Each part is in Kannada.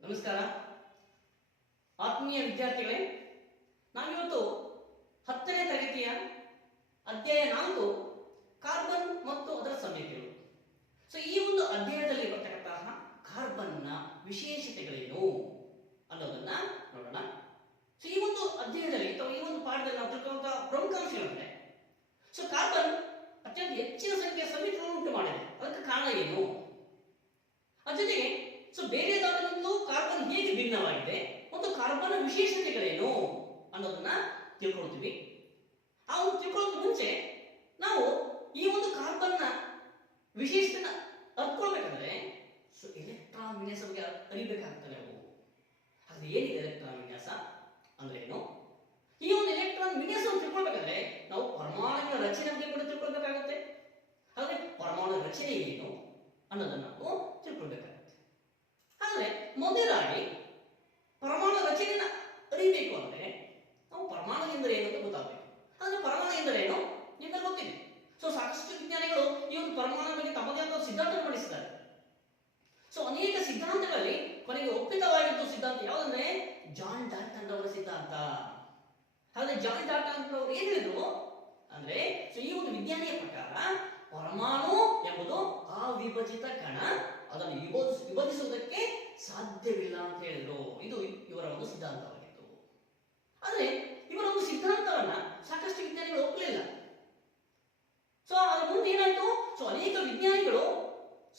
ನಮಸ್ಕಾರ ಆತ್ಮೀಯ ವಿದ್ಯಾರ್ಥಿಗಳೇ, ನಾವಿವತ್ತು 10ನೇ ತರಗತಿಯ ಅಧ್ಯಾಯ 4 ಕಾರ್ಬನ್ ಮತ್ತು ಅದರ ಸಂಯುಕ್ತಗಳು. ಈ ಒಂದು ಅಧ್ಯಾಯದಲ್ಲಿ ಬರ್ತಕ್ಕಂತಹ ಕಾರ್ಬನ್ನ ವಿಶೇಷತೆಗಳೇನು ಅನ್ನೋದನ್ನ ನೋಡೋಣ. ಈ ಒಂದು ಅಧ್ಯಾಯದಲ್ಲಿ ಅಥವಾ ಈ ಒಂದು ಪಾಠದಲ್ಲಿ ನಾವು ತಿಳ್ಕೊಳ್ಳುವಂತಹ ಪ್ರಮುಖ ಅಂಶಗಳಂದ್ರೆ ಕಾರ್ಬನ್ ಅತ್ಯಂತ ಹೆಚ್ಚಿನ ಸಂಖ್ಯೆಯ ಸಂಯುಕ್ತಗಳನ್ನು ಉಂಟು ಮಾಡಿದೆ. ಅದಕ್ಕೆ ಕಾರಣ ಏನು? ಅದ್ರ ಜೊತೆಗೆ ಬೇರೆ ಧಾತುಗಳಿಂದಲೂ ಕಾರ್ಬನ್ ಹೇಗೆ ಭಿನ್ನವಾಗಿದೆ ಮತ್ತು ಕಾರ್ಬನ್ ವಿಶೇಷತೆಗಳೇನು ಅನ್ನೋದನ್ನ ತಿಳ್ಕೊಳ್ತೀವಿ. ಆ ಒಂದು ತಿಳ್ಕೊಳ್ಳೋಕೆ ಮುಂಚೆ ನಾವು ಈ ಒಂದು ಕಾರ್ಬನ್ನ ವಿಶೇಷತೆನ ಅರ್ಥಕೊಳ್ಬೇಕಂದ್ರೆ ಎಲೆಕ್ಟ್ರಾನ್ ವಿನ್ಯಾಸ ಬಗ್ಗೆ ಅರಿಬೇಕಾಗ್ತದೆ. ನಾವು ಹಾಗಾದ್ರೆ ಏನಿದೆ ಎಲೆಕ್ಟ್ರಾನ್ ವಿನ್ಯಾಸ ಅಂದ್ರೆ ಏನು? ಈ ಒಂದು ಎಲೆಕ್ಟ್ರಾನ್ ವಿನ್ಯಾಸವನ್ನು ತಿಳ್ಕೊಳ್ಬೇಕಂದ್ರೆ ನಾವು ಪರಮಾಣುವಿನ ರಚನೆ ಬಗ್ಗೆ ಕೂಡ ತಿಳ್ಕೊಳ್ಬೇಕಾಗುತ್ತೆ. ಹಾಗಾದ್ರೆ ಪರಮಾಣು ರಚನೆ ಏನು ಅನ್ನೋದನ್ನ ನಾವು ತಿಳ್ಕೊಳ್ಬೇಕಾಗುತ್ತೆ. ಆದರೆ ಮೊದಲಾಗಿ ಪರಮಾಣು ರಚನೆಯನ್ನ ಅರಿಬೇಕು ಅಂದ್ರೆ ನಾವು ಪರಮಾಣು ಎಂದರೆ ಏನು ಅಂತ ಗೊತ್ತಾಗಬೇಕು. ಅಂದ್ರೆ ಪರಮಾಣು ಎಂದರೆ ಏನು ನಿಮಗೆ ಗೊತ್ತಿದೆ. ಸಾಕಷ್ಟು ವಿಜ್ಞಾನಿಗಳು ಈ ಒಂದು ಪರಮಾಣು ಬಗ್ಗೆ ತಮ್ಮದೇ ಆದ ಸಿದ್ಧಾಂತ ಮಂಡಿಸಿದ್ದಾರೆ. ಅನೇಕ ಸಿದ್ಧಾಂತಗಳಲ್ಲಿ ಕೊನೆಗೆ ಒಪ್ಪಿತವಾಗಿದ್ದು ಸಿದ್ಧಾಂತ ಯಾವುದಂದ್ರೆ ಜಾನ್ ಡಾಲ್ಟನ್ ಅವರ ಸಿದ್ಧಾಂತ. ಹಾಗಾದ್ರೆ ಜಾನ್ ಡಾಲ್ಟನ್ ಅವರು ಏನ್ ಹೇಳಿದ್ರು ಅಂದ್ರೆ ಈ ಒಂದು ವಿಜ್ಞಾನಿಯ ಪ್ರಕಾರ ಪರಮಾಣು ಎಂಬುದು ಅವಿಭಜಿತ ಕಣ, ಅದನ್ನು ವಿಭಜಿಸುವುದಕ್ಕೆ ಸಾಧ್ಯವಿಲ್ಲ ಅಂತ ಹೇಳಿದ್ರು. ಇದು ಇವರ ಒಂದು ಸಿದ್ಧಾಂತವಾಗಿತ್ತು. ಆದ್ರೆ ಇವರ ಒಂದು ಸಿದ್ಧಾಂತವನ್ನ ಸಾಕಷ್ಟು ವಿಜ್ಞಾನಿಗಳು ಒಪ್ಪಲಿಲ್ಲ. ಅದ್ರ ಮುಂದೆ ಏನಾಯ್ತು? ಅನೇಕ ವಿಜ್ಞಾನಿಗಳು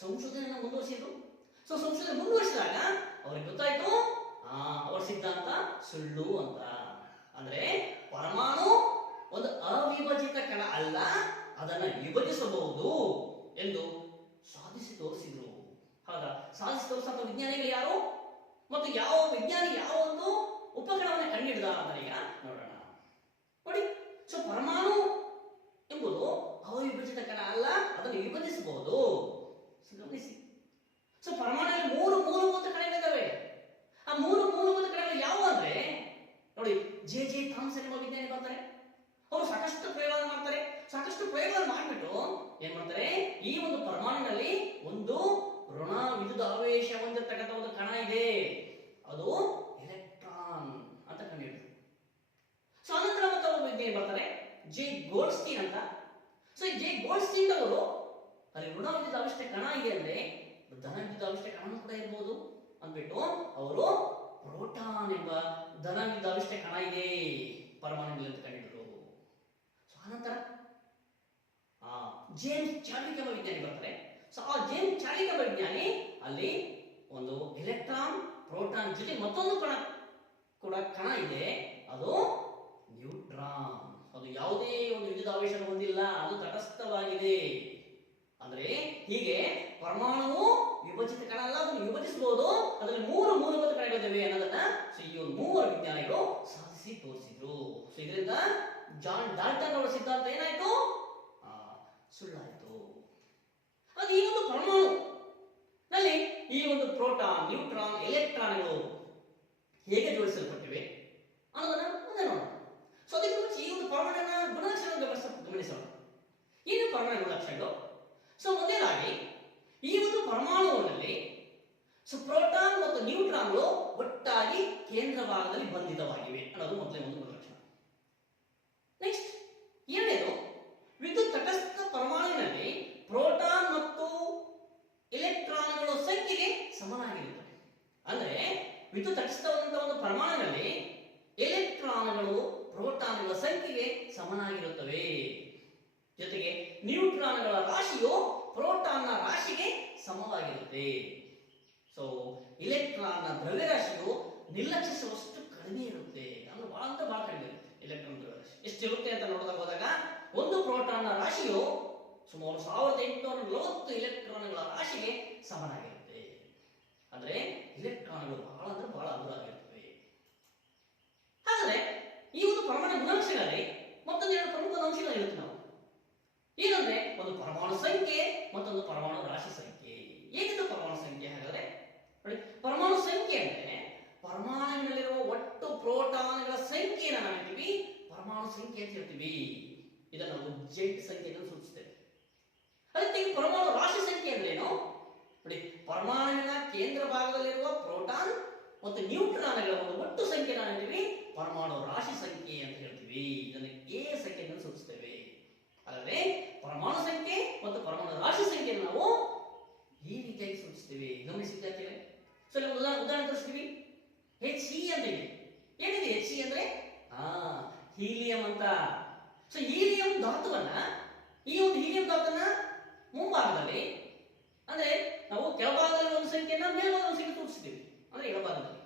ಸಂಶೋಧನೆಯನ್ನು ಮುಂದುವರಿಸಿದ್ರು. ಸಂಶೋಧನೆ ಮುಂದುವರಿಸಿದಾಗ ಅವ್ರಿಗೆ ಗೊತ್ತಾಯ್ತು ಅವರ ಸಿದ್ಧಾಂತ ಸುಳ್ಳು ಅಂತ. ಅಂದ್ರೆ ಪರಮಾಣು ಒಂದು ಅವಿಭಜಿತ ಕಣ ಅಲ್ಲ, ಅದನ್ನ ವಿಭಜಿಸಬಹುದು ಎಂದು ಸಾಧಿಸಿ ತೋರಿಸಿದ್ರು. ಹೌದಾ? ಸಾಧಿಸಿ ತೋರಿಸಂತ ವಿಜ್ಞಾನಿಗಳು ಯಾರು ಮತ್ತು ಯಾವ ವಿಜ್ಞಾನಿ ಯಾವ ಒಂದು ಉಪಕರಣವನ್ನು ಕಂಡುಹಿಡಿದ ಅಂತ ಈಗ ನೋಡೋಣ. ನೋಡಿ, ಪರಮಾಣು ಎಂಬುದು ಅವಿಭಜಿತ ಕಣ ಅಲ್ಲ, ಅದನ್ನು ವಿಭಜಿಸಬಹುದು. ಗಮನಿಸಿ, ಪರಮಾಣುವಿನಲ್ಲಿ 3 ಮೂಲಭೂತ ಕಣಗಳಿದ್ದಾವೆ. ಆ 3 ಮೂಲಭೂತ ಕಣಗಳು ಯಾವುವು ಅಂದ್ರೆ ನೋಡಿ, ಜೆ ಥಾಮ್ಸನ್ ಎಂಬ ವಿಜ್ಞಾನಿ ಬರ್ತಾರೆ. ಅವರು ಸಾಕಷ್ಟು ಪ್ರಯೋಗಗಳನ್ನು ಮಾಡ್ತಾರೆ. ಸಾಕಷ್ಟು ಪ್ರಯೋಗಗಳನ್ನು ಮಾಡಿಬಿಟ್ಟು ಏನ್ ಮಾಡ್ತಾರೆ, ಈ ಒಂದು ಪರಮಾಣುವಿನಲ್ಲಿ ಒಂದು ಋಣ ವಿದ್ಯುತ್ ಆವೇಶ ಹೊಂದಿರತಕ್ಕಂಥ ಒಂದು ಕಣ ಇದೆ, ಅದು ಎಲೆಕ್ಟ್ರಾನ್ ಅಂತ ಕಂಡುಹಿಡಿದ್ರು. ಅನಂತರ ಮತ್ತೆ ಒಬ್ಬ ವಿಜ್ಞಾನಿ ಬರ್ತಾರೆ, ಜೆ ಗೋಲ್ಡ್ಸ್ಟೀನ್ ಅಂತ. ಈ ಜೆ ಗೋಲ್ಡ್ಸ್ಟೀನ್ ಅವರು ಅಲ್ಲಿ ಋಣ ವಿದ್ಯುತ್ ಆವೇಶ ಕಣ ಇದೆ ಅಂದ್ರೆ ಧನ ವಿದ್ಯುತ್ ಆವೇಶ ಕಣ ಕೂಡ ಇರಬಹುದು ಅಂದ್ಬಿಟ್ಟು ಅವರು ಪ್ರೋಟಾನ್ ಎಂಬ ಧನ ವಿದ್ಯುತ್ ಆವೇಶ ಕಣ ಇದೆ ಪರಮಾಣುವಿನಲ್ಲಿ ಅಂತ ಕಂಡುಹಿಡಿದ್ರು. ಅನಂತರ ಜೇಮ್ಸ್ ಚಾಡ್ವಿಕ್ ಎಂಬ ವಿಜ್ಞಾನಿ ಬರ್ತಾರೆ. ಆ ಜೇಮ್ಸ್ ಚಾಡ್ವಿಕ್ ಎಂಬ ವಿಜ್ಞಾನಿ ಅಲ್ಲಿ ಒಂದು ಎಲೆಕ್ಟ್ರಾನ್ ಪ್ರೋಟಾನ್ ಜೊತೆ ಮತ್ತೊಂದು ಕಣ ಇದೆ, ಅದು ನ್ಯೂಟ್ರಾನ್. ಅದು ಯಾವುದೇ ಒಂದು ವಿದ್ಯುತ್ ಆವೇಶ ಹೊಂದಿಲ್ಲ, ಅದು ತಟಸ್ಥವಾಗಿದೆ. ಅಂದ್ರೆ ಹೀಗೆ ಪರಮಾಣುವು ವಿಭಜಿತ ಕಣ ಅಲ್ಲ, ಅದನ್ನು ವಿಭಜಿಸಬಹುದು. ಅದರಲ್ಲಿ 3 ಮೂಲಭೂತ ಕಣಗಳಿವೆ ಅನ್ನೋದನ್ನ ಈ ಒಂದು 3 ವಿಜ್ಞಾನಿಗಳು ಸಾಧಿಸಿ ತೋರಿಸಿದ್ರು. ಇದರಿಂದ ಜಾನ್ ಡಾಲ್ಟನ್ ಅವರ ಸಿದ್ಧಾಂತ ಏನಾಯ್ತು? ಸುಳ್ಳಾಯ್ತು. ಅದು ಈ ಒಂದು ಪರಮಾಣು ನಲ್ಲಿ ಈ ಒಂದು ಪ್ರೋಟಾನ್, ನ್ಯೂಟ್ರಾನ್, ಎಲೆಕ್ಟ್ರಾನ್ಗಳು ಹೇಗೆ ಜೋಡಿಸಲ್ಪಟ್ಟಿವೆ ಅನ್ನೋದನ್ನ ಮುಂದೆ ನೋಡೋಣ. ಅದಕ್ಕೆ ಮುಂಚೆ ಈ ಒಂದು ಪರಮಾಣುವಿನ ಗುಣಲಕ್ಷಣಗಳನ್ನು ಗಮನಿಸೋಣ. ಏನು ಪರಮಾಣು ಗುಣಲಕ್ಷಣಗಳು? ಮೊದಲಾಗಿ ಈ ಒಂದು ಪರಮಾಣುವಿನಲ್ಲಿ ಪ್ರೋಟಾನ್ ಮತ್ತು ನ್ಯೂಟ್ರಾನ್ಗಳು ಒಟ್ಟಾಗಿ ಕೇಂದ್ರ ಭಾಗದಲ್ಲಿ ಬಂಧಿತವಾಗಿವೆ ಅನ್ನೋದು ಮೊದಲೇ ಒಂದು ಗುಣಲಕ್ಷಣ. ನೆಕ್ಸ್ಟ್ ಎರಡನೇದು, ವಿದ್ಯುತ್ ತಟಸ್ಥ ಪರಮಾಣುವಿನಲ್ಲಿ ಪ್ರೋಟಾನ್ ಮತ್ತು ಎಲೆಕ್ಟ್ರಾನ್ಗಳ ಸಂಖ್ಯೆಗೆ ಸಮನಾಗಿರುತ್ತದೆ. ಅಂದ್ರೆ ವಿದ್ಯುತ್ ತಟಸ್ಥವಾದಂತಹ ಒಂದು ಪರಮಾಣುವಿನಲ್ಲಿ ಎಲೆಕ್ಟ್ರಾನ್ಗಳು ಪ್ರೋಟಾನ್ಗಳ ಸಂಖ್ಯೆಗೆ ಸಮನಾಗಿರುತ್ತವೆ. ಜೊತೆಗೆ ನ್ಯೂಟ್ರಾನ್ಗಳ ರಾಶಿಯು ಪ್ರೋಟಾನ್ನ ರಾಶಿಗೆ ಸಮವಾಗಿರುತ್ತೆ. ಇಲೆಕ್ಟ್ರಾನ್ನ ದ್ರವ್ಯರಾಶಿಯು ನಿರ್ಲಕ್ಷಿಸುವಷ್ಟು ಕಡಿಮೆ ಇರುತ್ತೆ. ಅಂದ್ರೆ ಬಹಳ ಕಡಿಮೆ ಇರುತ್ತೆ. ಎಲೆಕ್ಟ್ರಾನ್ ದ್ರವ್ಯರಾಶಿ ಎಷ್ಟಿರುತ್ತೆ ಅಂತ ನೋಡಿದಾಗ ಹೋದಾಗ ಒಂದು ಪ್ರೋಟಾನ್ನ ರಾಶಿಯು ಸುಮಾರು 1840 ಎಲೆಕ್ಟ್ರಾನ್ಗಳ ರಾಶಿಗೆ ಸಮನಾಗಿರುತ್ತೆ. ಅಂದ್ರೆ ಎಲೆಕ್ಟ್ರಾನ್ಗಳು ಬಹಳ ಹಗುರಾಗಿರುತ್ತವೆ. ಹಾಗಾದ್ರೆ ಈ ಒಂದು ಪರಮಾಣು ಗುಣಲಕ್ಷಣಗಳಲ್ಲಿ ಮತ್ತೊಂದು 2 ಪ್ರಮುಖ ಅಂಶಗಳು ಇರುತ್ತೆ. ನಾವು ಏನಂದ್ರೆ ಒಂದು ಪರಮಾಣು ಸಂಖ್ಯೆ, ಮತ್ತೊಂದು ಪರಮಾಣು ರಾಶಿ ಸಂಖ್ಯೆ. ಏನಿದು ಪರಮಾಣು ಸಂಖ್ಯೆ? ಹಾಗಾದ್ರೆ ನೋಡಿ, ಪರಮಾಣು ಸಂಖ್ಯೆ ಅಂದ್ರೆ ಪರಮಾಣುವಿನಲ್ಲಿರುವ ಒಟ್ಟು ಪ್ರೋಟಾನ್ಗಳ ಸಂಖ್ಯೆಯನ್ನು ನಾವಿರ್ತೀವಿ ಪರಮಾಣು ಸಂಖ್ಯೆ ಅಂತ ಹೇಳ್ತೀವಿ. ಇದನ್ನು ನಾವು ಜೆಡ್ ಸಂಖ್ಯೆಯನ್ನು ಸೂಚಿಸ್ತೇವೆ. ಅದಕ್ಕೆ ಪರಮಾಣು ರಾಶಿ ಸಂಖ್ಯೆ ಅಂದ್ರೆ ಏನು? ನೋಡಿ, ಪರಮಾಣುವಿನ ಕೇಂದ್ರ ಭಾಗದಲ್ಲಿರುವ ಪ್ರೋಟಾನ್ ಮತ್ತು ನ್ಯೂಟ್ರಾನ್ಗಳ ಒಂದು ಒಟ್ಟು ಸಂಖ್ಯೆ ನಾವು ಹೇಳ್ತೀವಿ ಪರಮಾಣು ರಾಶಿ ಸಂಖ್ಯೆ ಅಂತ ಹೇಳ್ತೀವಿ. ಇದನ್ನು ಎ ಸಂಖ್ಯೆಯನ್ನು ಸೂಚಿಸ್ತೇವೆ. ಹಾಗಾದ್ರೆ ಪರಮಾಣು ಸಂಖ್ಯೆ ಮತ್ತು ಪರಮಾಣು ರಾಶಿ ಸಂಖ್ಯೆಯನ್ನು ನಾವು ಈ ರೀತಿಯಾಗಿ ಸೂಚಿಸ್ತೇವೆ. ಗಮನಿಸಿ ವಿದ್ಯಾರ್ಥಿಗಳೇ. ಸೊ ನಾವು ಉದಾಹರಣೆ ತೋರಿಸ್ತೀವಿ. HE ಅಂತ ಇದೆ. ಏನಿದೆ HE ಅಂದ್ರೆ ಹೀಲಿಯಂ ಅಂತ. ಸೊ ಹೀಲಿಯಂ ಧಾತುವನ್ನ, ಈ ಒಂದು ಹೀಲಿಯಂ ಧಾತುವನ್ನ ಮುಂಭಾಗದಲ್ಲಿ ಅಂದ್ರೆ ನಾವು ಕೆಳಭಾಗದಲ್ಲಿ ಒಂದು ಸಂಖ್ಯೆಯನ್ನ ಮೇಲ್ಭಾಗದಲ್ಲಿ ಒಂದು ಸಂಖ್ಯೆ ತೋರಿಸ್ತೀವಿ. ಅಂದ್ರೆ ಎಡಭಾಗದಲ್ಲಿ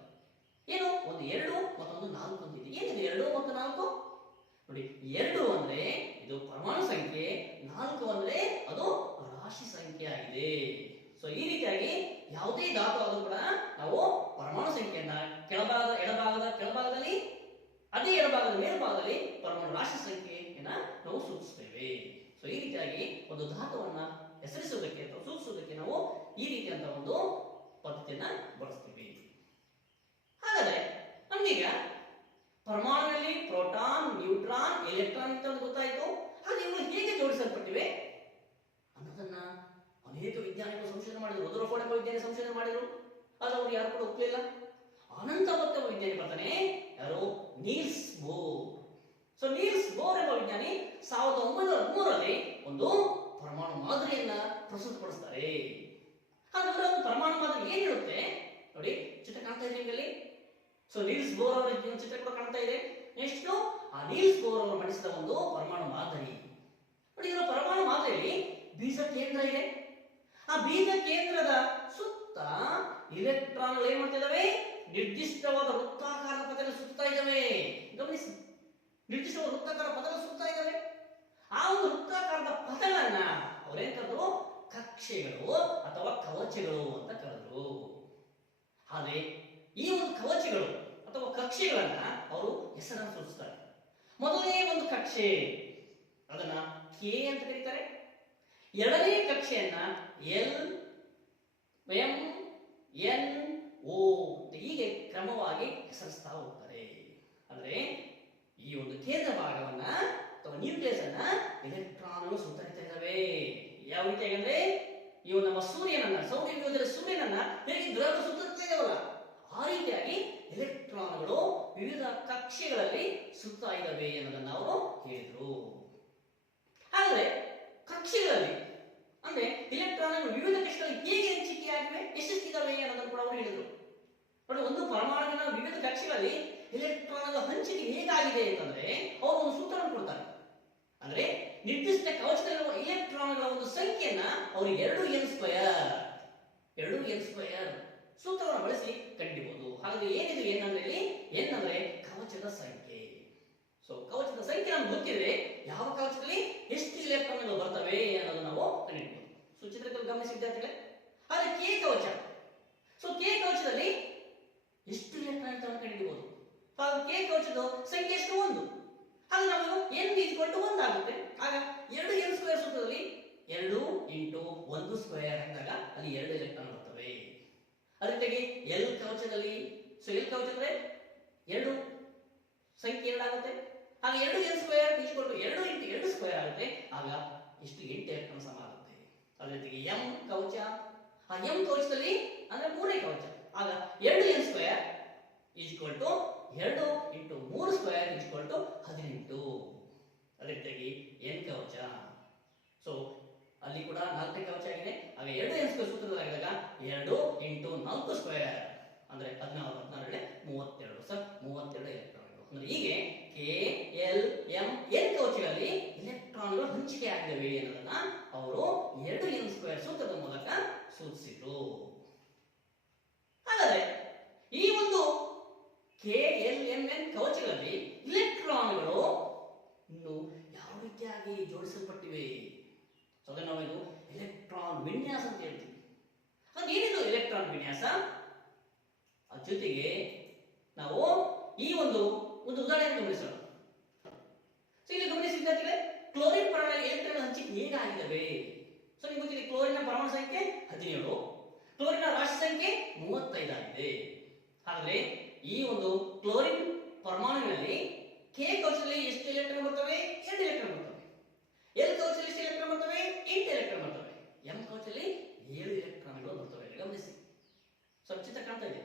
ಏನು ಒಂದು 2 ಮತ್ತೊಂದು 4 ಅಂತಿದೆ. ಏನಿದೆ 2 ಮತ್ತು 4? ನೋಡಿ, 2 ಅಂದ್ರೆ ಇದು ಪರಮಾಣು ಸಂಖ್ಯೆ, 4 ಅಂದ್ರೆ ಅದು ರಾಶಿ ಸಂಖ್ಯೆ ಆಗಿದೆ. ಸೊ ಈ ರೀತಿಯಾಗಿ ಯಾವುದೇ ಧಾತು ಆದರೂ ಕೂಡ ನಾವು ಪರಮಾಣು ಸಂಖ್ಯೆಯನ್ನ ಎಡಭಾಗದ ಕೆಳಭಾಗದಲ್ಲಿ, ಅದೇ ಎಡಭಾಗದ ಮೇಲ್ಭಾಗದಲ್ಲಿ ಪರಮಾಣು ರಾಶಿ ಸಂಖ್ಯೆಯನ್ನ ನಾವು ಸೂಚಿಸ್ತೇವೆ. ಸೊ ಈ ರೀತಿಯಾಗಿ ಒಂದು ಧಾತುವನ್ನ ಹೆಸರಿಸುವುದಕ್ಕೆ ಅಥವಾ ಸೂಚಿಸುವುದಕ್ಕೆ ನಾವು ಈ ರೀತಿಯಂತ ಒಂದು ಪದ್ಧತಿಯನ್ನ ಬಳಸ್ತೀವಿ. ಹಾಗಾದ್ರೆ ನಮಗೀಗ ಪರಮಾಣುವಿನಲ್ಲಿ ಪ್ರೋಟಾನ್, ನ್ಯೂಟ್ರಾನ್, ಎಲೆಕ್ಟ್ರಾನ್ ಅಂತ ಗೊತ್ತಾಯಿತು. ಹಾಗೆ ಇವುಗಳು ಹೇಗೆ ಜೋಡಿಸಲ್ಪಟ್ಟಿವೆ ಅನ್ನೋದನ್ನ ಅನೇಕ ವಿಜ್ಞಾನಿಗಳು ಸಂಶೋಧನೆ ಮಾಡಿದರು. ರದರ್ಫೋರ್ಡ್ ಎಂಬ ವಿಜ್ಞಾನಿ ಸಂಶೋಧನೆ ಮಾಡಿದರು. ಆದ್ರೆ ಅವರು ಯಾರು ಕೂಡ ಒಪ್ಪಲಿಲ್ಲ. ಅನಂತ ಮತ್ತು ವಿಜ್ಞಾನಿ ಬರ್ತಾನೆ, ಯಾರು? Niels bore. So Niels bore ಎಂಬ ವಿಜ್ಞಾನಿ 1913ರಲ್ಲಿ ಒಂದು ಪರಮಾಣು ಮಾದರಿಯನ್ನ ಪ್ರಸ್ತುತಪಡಿಸ್ತಾರೆ. ಹಾಗಾದ್ರೆ ಒಂದು ಪರಮಾಣು ಮಾದರಿ ಏನ್ ಹೇಳುತ್ತೆ ನೋಡಿ, ಚಿತ್ರ ಕಾಣ್ತಾ ಇದೆ ನಿಮ್ಮಲ್ಲಿ. ಸೊ ನೀಲ್ಸ್ ಬೋರ್ ಅವರ ಚಿತ್ರ ಕೂಡ ಕಾಣ್ತಾ ಇದೆ. ನೆಕ್ಸ್ಟ್ ಆ ನೀಲ್ಸ್ ಬೋರ್ ಅವರು ಮಾಡಿಸಿದ ಒಂದು ಪರಮಾಣು ಮಾದರಿ ನೋಡಿ. ಇವರ ಪರಮಾಣು ಮಾದರಿಯಲ್ಲಿ ಬೀಜ ಕೇಂದ್ರ ಇದೆ. ಆ ಬೀಜ ಕೇಂದ್ರದ ಸುತ್ತ ಇಲೆಕ್ಟ್ರಾನ್ಗಳು ಏನ್ ಮಾಡ್ತಿದ್ದಾವೆ? ನಿರ್ದಿಷ್ಟವಾದ ವೃತ್ತಾಕಾರದ ಪಥದ ಸುತ್ತಾ ಇದ್ದಾವೆ. ಗಮನಿಸಿ, ನಿರ್ದಿಷ್ಟವಾದ ವೃತ್ತಾಕಾರ ಪಥದ ಸುತ್ತಾ ಇದ್ದಾವೆ. ಆ ಒಂದು ವೃತ್ತಾಕಾರದ ಪಥಗಳನ್ನ ಅವರೇನ್ ಕರೆದ್ರು? ಕಕ್ಷೆಗಳು ಅಥವಾ ಕವಚಗಳು ಅಂತ ಕರೆದ್ರು. ಆದ್ರೆ ಈ ಒಂದು ಕವಚಗಳು ಅಥವಾ ಕಕ್ಷೆಗಳನ್ನ ಅವರು ಹೆಸರನ್ನು ಸೂಚಿಸ್ತಾರೆ. ಮೊದಲನೇ ಒಂದು ಕಕ್ಷೆ ಅದನ್ನ ಕೆ ಅಂತ ಕರೀತಾರೆ. ಎರಡನೇ ಕಕ್ಷೆಯನ್ನ ಎಲ್, ಎಂ, ಎನ್, ಓ ಹೀಗೆ ಕ್ರಮವಾಗಿ ಹೆಸರಿಸ್ತಾ ಹೋಗ್ತಾರೆ. ಅಂದ್ರೆ ಈ ಒಂದು ಕೇಂದ್ರ ಭಾಗವನ್ನ ಅಥವಾ ನ್ಯೂಕ್ಲಿಯಸ್ ಅನ್ನ ಎಲೆಕ್ಟ್ರಾನ್ಗಳು ಸುತ್ತರಿತಾ ಇದ್ದಾವೆ. ಯಾವ ರೀತಿಯಾಗಿ ಅಂದ್ರೆ ಇವು ನಮ್ಮ ಸೂರ್ಯನನ್ನ, ಸೌರವ್ಯೂಹದಲ್ಲಿ ಸೂರ್ಯನನ್ನ ಹೇಗೆ ಗ್ರಹಗಳು ಸುತ್ತುತ್ತಾ ಇದಾವಲ್ಲ, ಆ ರೀತಿಯಾಗಿ ಎಲೆಕ್ಟ್ರಾನ್ಗಳು ವಿವಿಧ ಕಕ್ಷೆಗಳಲ್ಲಿ ಸುತ್ತಾ ಇದ್ದಾವೆ ಅನ್ನೋದನ್ನ ಅವರು ಹೇಳಿದ್ರು. ಹಾಗಾದ್ರೆ ಕಕ್ಷೆಗಳಲ್ಲಿ ಅಂದ್ರೆ ಇಲೆಕ್ಟ್ರಾನ್ಗಳು ವಿವಿಧ ಕಕ್ಷೆಗಳಲ್ಲಿ ಹೇಗೆ ಹಂಚಿಕೆಯಾಗಿವೆ, ಎಷ್ಟಿದ್ದಾವೆ ಅನ್ನೋದನ್ನು ಕೂಡ ಅವರು ಹೇಳಿದ್ರು. ನೋಡಿ, ಒಂದು ಪರಮಾಣುವಿನ ವಿವಿಧ ಕಕ್ಷೆಗಳಲ್ಲಿ ಎಲೆಕ್ಟ್ರಾನ್ಗಳ ಹಂಚಿಕೆ ಹೇಗಾಗಿದೆ ಅಂತಂದ್ರೆ ಅವರು ಒಂದು ಸೂತ್ರವನ್ನು ಕೊಡ್ತಾರೆ. ಅಂದ್ರೆ ನಿರ್ದಿಷ್ಟ ಕವಚದಲ್ಲಿರುವ ಇಲೆಕ್ಟ್ರಾನ್ಗಳ ಒಂದು ಸಂಖ್ಯೆಯನ್ನ ಅವರು 2n² ಸೂತ್ರವನ್ನು ಬಳಸಿ ಕಂಡುಹಿಡಿಯಬಹುದು. ಹಾಗಾಗಿ ಏನಿದೆ ಏನಂದ್ರೆ ಏನಂದ್ರೆ ಕವಚದ ಸಂಖ್ಯೆ. ಸೊ ಕವಚದ ಸಂಖ್ಯೆ ನಮ್ಗೆ ಗೊತ್ತಿದ್ರೆ ಯಾವ ಕವಚದಲ್ಲಿ ಎಷ್ಟು ಇಲೆಕ್ಟ್ರಾನ್ಗಳು ಬರ್ತವೆ ಅನ್ನೋದು ನಾವು ಕಂಡುಹಿಡಿಯಬಹುದು. ಸೊ ಚಿತ್ರದಲ್ಲಿ ಗಮನಿಸಿ ವಿದ್ಯಾರ್ಥಿಗಳೇ. ಹಾಗೆ ಕೆ ಕವಚ. ಸೊ ಕೆ ಕವಚದಲ್ಲಿ ಎಷ್ಟು ಇಲೆಕ್ಟ್ರಾನ್ ಅಂತ ಕಂಡುಹಿಡಿಯಬಹುದು. ಕೆ ಕವಚದ ಸಂಖ್ಯೆ ಎಷ್ಟು? 1. ಹಾಗೆ ನಾವು n = 1 ಆಗುತ್ತೆ. ಆಗ 2n² ಸೂತ್ರದಲ್ಲಿ 2 × 1² ಅಂದಾಗ ಅಲ್ಲಿ 2 ಎಲೆಕ್ಟ್ರಾನ್ ಬರ್ತವೆ. ಅದೇ ರೀತಿಯಾಗಿ ಎಲ್ ಕವಚದಲ್ಲಿ, ಸೊ ಎಲ್ ಕವಚ ಅಂದ್ರೆ 2 ಸಂಖ್ಯೆ 2 ಆಗುತ್ತೆ. ಆಗ 2n² = 2 × 2² ಆಗುತ್ತೆ. ಆಗ ಎಷ್ಟು? 8 ಎಲೆಕ್ಟ್ರಾನ್ ಸಮ ಆಗುತ್ತೆ. ಅದೇ ರೀತಿಯಾಗಿ ಎಂ ಕವಚ, ಆ ಎಂ ಕವಚದಲ್ಲಿ ಅಂದ್ರೆ 3ನೇ ಕವಚ. ಆಗ 2n² = 2 × 3² = 18. ಅದೇ ರೀತಿಯಾಗಿ ಎನ್ ಕವಚ, ಸೊ ಅಲ್ಲಿ ಕೂಡ 4ನೇ ಕವಚ ಆಗಿದೆ. ಆಗ 2n² ಸೂತ್ರದಲ್ಲಾಗಿದಾಗ 2 × 4² ಅಂದ್ರೆ 16 32. ಸರ್ 32 ಎಲೆಕ್ಟ್ರಾನ್ಗಳು. ಅಂದ್ರೆ ಹೀಗೆ ಕೆ, ಎಲ್, ಎಂ, ಎನ್ ಕವಚಗಳಲ್ಲಿ ಎಲೆಕ್ಟ್ರಾನ್ಗಳು ಹಂಚಿಕೆ ಆಗಿವೆ ಅನ್ನೋದನ್ನ ಅವರು 2n² ಸೂತ್ರದ ಮೂಲಕ ಸೂಚಿಸಿದ್ರು. ಹಾಗಾದ್ರೆ ಈ ಒಂದು ಕೆ, ಎಲ್, ಎಂ, ಎನ್ ಕವಚಗಳಲ್ಲಿ ಇಲೆಕ್ಟ್ರಾನ್ಗಳು ಇನ್ನು ಯಾವ ರೀತಿಯಾಗಿ ಜೋಡಿಸಲ್ಪಟ್ಟಿವೆ? ಸೊ ಅದನ್ನು ನಾವು ಎಲೆಕ್ಟ್ರಾನ್ ವಿನ್ಯಾಸ ಅಂತ ಹೇಳ್ತೀವಿ. ಅದೇನಿದು ಎಲೆಕ್ಟ್ರಾನ್ ವಿನ್ಯಾಸ? ಅದ್ರ ಜೊತೆಗೆ ನಾವು ಈ ಒಂದು ಉದಾಹರಣೆ ಗಮನಿಸೋಣ. ಸೊ ಇಲ್ಲಿ ಗಮನಿಸಿ ವಿದ್ಯಾರ್ಥಿಗಳೇ, ಕ್ಲೋರಿನ್ ಪರಮಾಣುವಿನಲ್ಲಿ ಎಲೆಕ್ಟ್ರಾನ್ ಹಂಚಿಕೆ ಹೇಗಾಗಿದ್ದಾವೆ? ಸೊ ನಿಮಗೆ ಗೊತ್ತಿದೆ, ಕ್ಲೋರಿನ್ ಪರಮಾಣು ಸಂಖ್ಯೆ 17, ಕ್ಲೋರಿನ್ ರಾಶಿ ಸಂಖ್ಯೆ 35 ಆಗಿದೆ. ಹಾಗಾದ್ರೆ ಈ ಒಂದು ಕ್ಲೋರಿನ್ ಪರಮಾಣುವಿನಲ್ಲಿ ಕೆ ಕವಚದಲ್ಲಿ ಎಷ್ಟು ಎಲೆಕ್ಟ್ರಾನ್ ಬರ್ತವೆ? 2 ಎಲೆಕ್ಟ್ರಾನ್ ಬರ್ತವೆ. ಎಲ್ ಕವಚದಲ್ಲಿ ಎಷ್ಟು ಎಲೆಕ್ಟ್ರಾನ್ ಬರ್ತವೆ? 8 ಎಲೆಕ್ಟ್ರಾನ್ ಬರ್ತವೆ. ಎಂ ಕವಚದಲ್ಲಿ 7 ಎಲೆಕ್ಟ್ರಾನ್ಗಳು ಬರ್ತವೆ. ಗಮನಿಸಿ, ಸ್ವಲ್ಪ ಚಿತ್ರ ಕಾಣ್ತಾ ಇದೆ.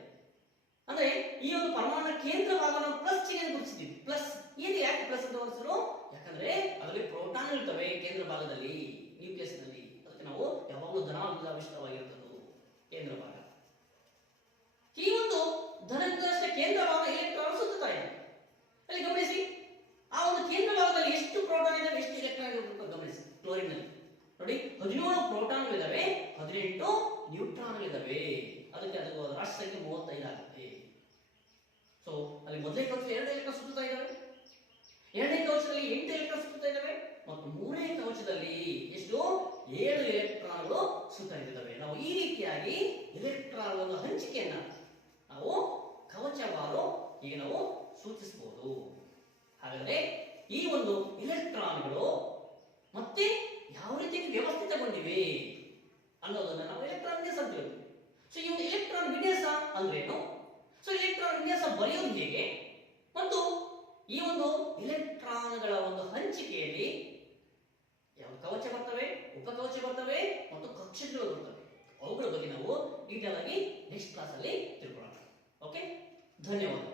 ಅಂದ್ರೆ ಈ ಒಂದು ಪರಮಾಣು ಕೇಂದ್ರ ಭಾಗವನ್ನು ಪ್ಲಸ್ ಚಿಹ್ನೆ ಗುರುತಿಸಿದ್ವಿ. ಪ್ಲಸ್ ಏನು ಯಾಕೆ ಪ್ಲಸ್ ಅಂತ ಹೊರಸರು? ಯಾಕಂದ್ರೆ ಅದರಲ್ಲಿ ಪ್ರೋಟಾನ್ ಇರ್ತವೆ ಕೇಂದ್ರ ಭಾಗದಲ್ಲಿ, ನ್ಯೂಕ್ಲಿಯಸ್ ನಲ್ಲಿ. ಅದಕ್ಕೆ ನಾವು ಯಾವಾಗಲೂ ಧನಾತ್ಮಕವಾಗಿರುತ್ತದೆ ಕೇಂದ್ರ ಭಾಗ. ಈ ಒಂದು ಧನಾತ್ಮಕ ಕೇಂದ್ರ ಭಾಗ ಎಲೆಕ್ಟ್ರಾನ್ ಸುತ್ತುತ್ತಾ ಇದೆ. ಅಲ್ಲಿ ಗಮನಿಸಿ, ಆ ಒಂದು ಕೇಂದ್ರ ಭಾಗದಲ್ಲಿ ಎಷ್ಟು ಪ್ರೋಟಾನ್ ಇದೆ, ಎಷ್ಟು ಎಲೆಕ್ಟ್ರಾನ್ ಇದೆ ಗಮನಿಸಿ. ಕ್ಲೋರಿನ್ ನಲ್ಲಿ ನೋಡಿ 17 ಪ್ರೋಟಾನ್ಗಳಿದಾವೆ, 18 ನ್ಯೂಟ್ರಾನ್ಗಳಿದಾವೆ. ಅದಕ್ಕೆ ಅದು ರಾಶಿ ಸಂಖ್ಯೆ 35 ಆಗುತ್ತೆ. ಸೊ ಅಲ್ಲಿ ಮೊದಲನೇ ಕವಚದಲ್ಲಿ 2 ಎಲೆಕ್ಟ್ರಾನ್ ಸುತ್ತುತ್ತಾ ಇದ್ದಾವೆ, ಎರಡನೇ ಕವಚದಲ್ಲಿ 8 ಎಲೆಕ್ಟ್ರಾನ್ ಸುತ್ತುತ್ತಾ ಇದ್ದಾವೆ, ಮತ್ತು ಮೂರನೇ ಕವಚದಲ್ಲಿ ಎಷ್ಟು 7 ಎಲೆಕ್ಟ್ರಾನ್ಗಳು ಸುತ್ತಾ ಇದ್ದಾವೆ. ನಾವು ಈ ರೀತಿಯಾಗಿ ಎಲೆಕ್ಟ್ರಾನ್ ಒಂದು ಹಂಚಿಕೆಯನ್ನ ನಾವು ಕವಚವಾರು ಈಗ ನಾವು ಸೂಚಿಸಬಹುದು. ಹಾಗಾದ್ರೆ ಈ ಒಂದು ಎಲೆಕ್ಟ್ರಾನ್ಗಳು ಮತ್ತೆ ಯಾವ ರೀತಿಯಾಗಿ ವ್ಯವಸ್ಥಿತಗೊಂಡಿವೆ ಅನ್ನೋದನ್ನ ನಾವು ಎಲೆಕ್ಟ್ರಾನ್ ವಿನ್ಯಾಸ ಅಂತ ಹೇಳ್ತೀವಿ. ಸೊ ಈ ಒಂದು ಎಲೆಕ್ಟ್ರಾನ್ ವಿನ್ಯಾಸ ಅಂದ್ರೇನು, ಸೊ ಎಲೆಕ್ಟ್ರಾನ್ ವಿನ್ಯಾಸ ಬರೆಯೋದು ಹೇಗೆ, ಮತ್ತು ಈ ಒಂದು ಎಲೆಕ್ಟ್ರಾನ್ಗಳ ಒಂದು ಹಂಚಿಕೆಯಲ್ಲಿ ಯಾವ ಕವಚ ಬರ್ತವೆ, ಉಪಕವಚ ಬರ್ತವೆ ಮತ್ತು ಕಕ್ಷೆಗಳು ಬರ್ತವೆ, ಅವುಗಳ ಬಗ್ಗೆ ನಾವು ಡೀಟೇಲ್ ಆಗಿ ನೆಕ್ಸ್ಟ್ ಕ್ಲಾಸ್ ಅಲ್ಲಿ ತಿಳ್ಕೊಳ್ಳೋಣ. ಓಕೆ, ಧನ್ಯವಾದ.